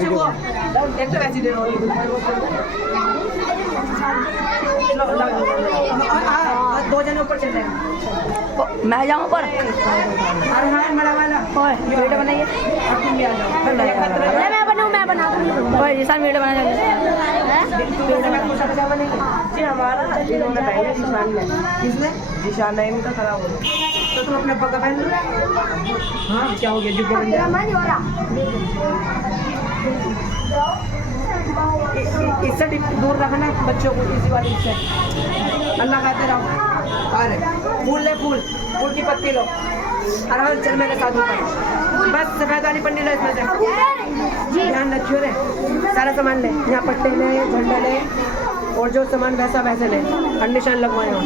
बच्चे को एक तो वैसी दे दो जने ऊपर चल रहे मैं जाऊँ ऊपर। अरे हाँ बड़ा वाला वीडियो बनाइए अब तुम भी आ जाओ। मैं बना दूँगी जिस वीडियो बना जी हमारा इन्होंने पहले निशान में किसने निशान है इनका खराब हो तो तुम अपने पक्का पहन लो। हाँ क्या हो गया जुब्बा बन गया इससे दूर रखना बच्चों को इसी वाली से अल्लाह कहते रहो। अरे फूल ले फूल फूल की पत्ती लो अरे चल मेरे साथ ऊपर बस सफेद वाली पन्नी लो इसमें से ध्यान रखियो रे सारा सामान ले यहाँ पट्टे ले झंडा ले और जो सामान वैसा वैसे ले और निशान लगवाए हो।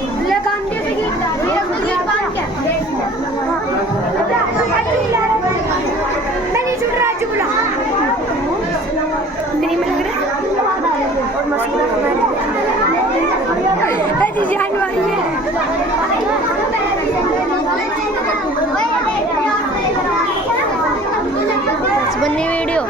बन्नी वीडियो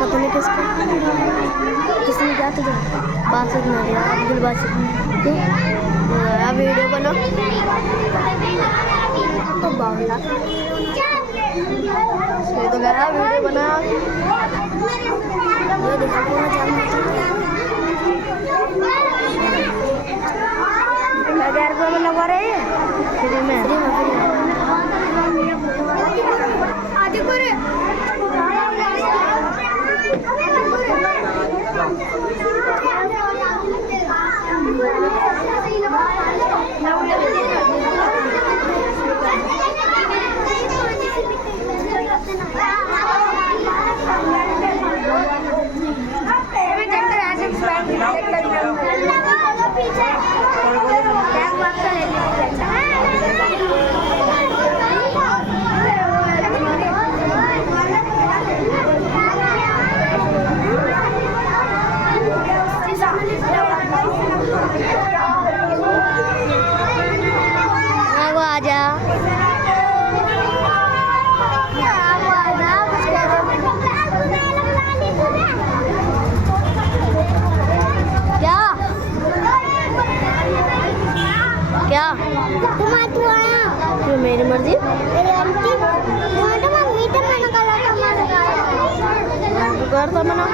पता नहीं किसका किसने क्या तुझे बासित ना दिया अब्दुल बासित अब वीडियो बनो तो बावला तो मेरा वीडियो बना ये देखो पूरा क्या रुपये में लगा रहे हैं फ्री में आदि को क्या तू आया क्यों मेरी मर्जी करता मना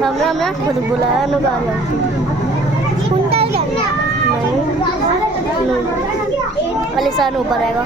सामने हमें खुद बुलाया नुका नहीं अलीसान ऊपर आएगा।